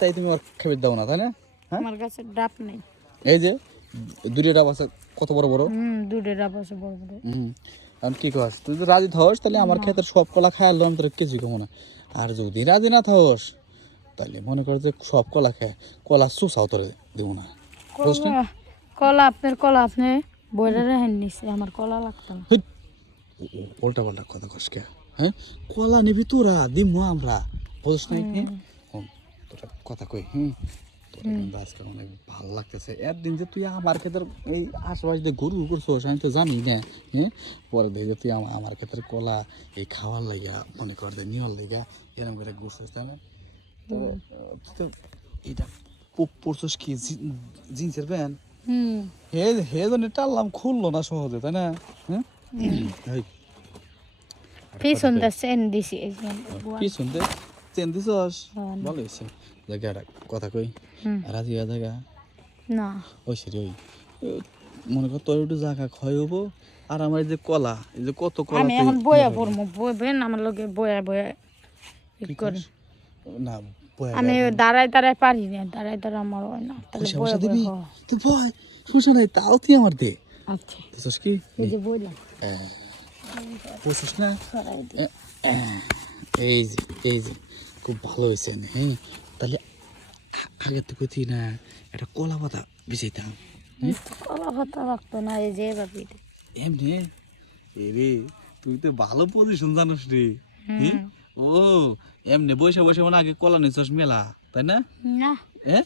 তাই তুমি আর খেবে দাও না, তাই না? হ্যাঁ, আমার কাছে ডাব নেই। এই যে দুটো ডাব আছে, কত বড় বড়। দুটো ডাব আছে বড় বড়। এখন কি কস, তুই যদি রাজি থাকস তাহলে আমার ক্ষেতের সব কলা খাই আনলো, আমি তোর কিছু কমো না। আর যদি রাজি না থাকস তাহলে মনে কর যে সব কলা খায়, কলা চুষাও তোরে দেবো না। কলা আপনার কলা আপনি বইরা রেখে নিছে, আমার কলা লাগতো না। উল্টা পাল্টা কথা কস কে? হ্যাঁ, কলা নিবি তোরা, দিমু আমরা, বুঝছ না? তোরা কথা কই। তোরা কিন্তু আজকে অনেক ভালো লাগতেছে। একদিন যে তুই আমার ক্ষেতের এই আশেপাশে দিয়ে গরু করছোস আমি তো জানি না। হ্যাঁ, পরে দেখে তুই আমার ক্ষেতের কলা এই খাওয়ার লাগা, মনে কর যে নিয়র লাগা এরকম করে ঘুরছিস, তাই না? তো তুই তো এটা পড়ছস কি জিন্সের প্যান্ট? হে হে জন্য টানলাম, খুললো না সহজে, তাই না? হ্যাঁ, পিছন দা সেন দিছি। পিছন দে চেন দিছস, ভালো হয়েছে। জায়গাটা কথা কই, রাজি হয়ে জায়গা না ওই সেরি ওই মনে কর তোর একটু জায়গা ক্ষয় হবো। আর আমার এই যে কলা, এই যে কত কলা, আমি এখন বয়া পড়বো, বইবেন আমার লগে বয়া বয়া করে না বয়া আমি দাঁড়ায় দাঁড়ায় পারি না, দাঁড়ায় দাঁড়ায় আমার হয় না, তাহলে বয়া দিবি বয়া তো ভয় সমস্যা নাই, তাও তুই আমার দে। আচ্ছা বুঝছস কি, এই যে বইলাম বুঝছিস না? এই যে এই যে খুব ভালো হয়েছে। হ্যাঁ, তাহলে আগে তো কইতি না একটা কলা পাতা বিছাইতাম। কলা পাতা রাখতো না, এই যে ভাবি এমনি রে, তুই তো ভালো পজিশন জানোস রে। ও এমনি বসে বসে মানে আগে কলা নিছস মেলা, তাই না? না হ্যাঁ,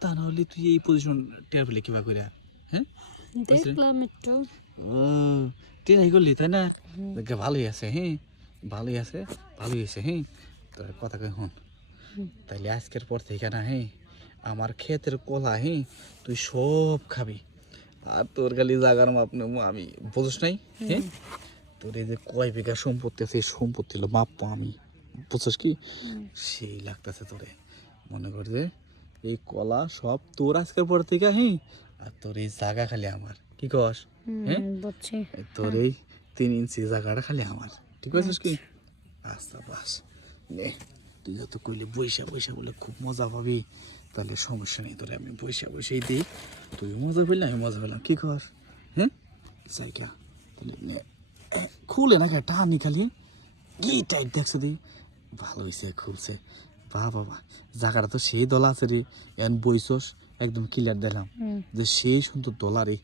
তা নাহলে তুই এই পজিশন টের পেলে কিবা করে? হ্যাঁ, দেখলাম একটু। ও টেরাই করলি, তাই না? দেখ ভালোই আছে। হ্যাঁ, ভালোই আছে, ভালোই আছে। হ্যাঁ, তোর কথা কই হন, তাইলে আজকের পর থেকে না, হ্যাঁ, আমার ক্ষেতের কলা, হ্যাঁ, তুই সব খাবি। আর তোর খালি জাগার মাপ নেবো আমি, বুঝছ নাই? হ্যাঁ, তোর এই যে কয় বিঘা সম্পত্তি আছে, এই সম্পত্তি হলো মাপবো আমি, বুঝছস কি? সেই লাগতেছে তোরে। মনে কর যে এই কলা সব তোর আজকের পর থেকে। হ্যাঁ, আর তোর এই জায়গা খালি আমার, কি কস? হ্যাঁ, বুঝছি। তোর এই 3 ইঞ্চি জায়গাটা খালি আমার, ঠিক আছে কি? আচ্ছা বাস নে, তুই যত কইলে বৈশা বৈশা বলে খুব মজা পাবি, তাহলে সমস্যা নেই, তোরে আমি বৈশা বৈশাই দিই। তুই মজা পেলে আমি মজা পেলাম, কি কর? হ্যাঁ, জায়গা তাহলে খুলে না খায় টানি খালি কি টাইট দেখছে দি, ভালো হয়েছে খুলছে। বাহ বাবা, জায়গাটা তো সেই দলা আছে রে, এন বইছস একদম ক্লিয়ার দিলাম যে সেই সুন্দর দলা রে।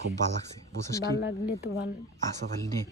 খুব ভালো লাগছে, বুঝছিস কি? ভালো লাগলে তো ভালো। আচ্ছা তাহলে নে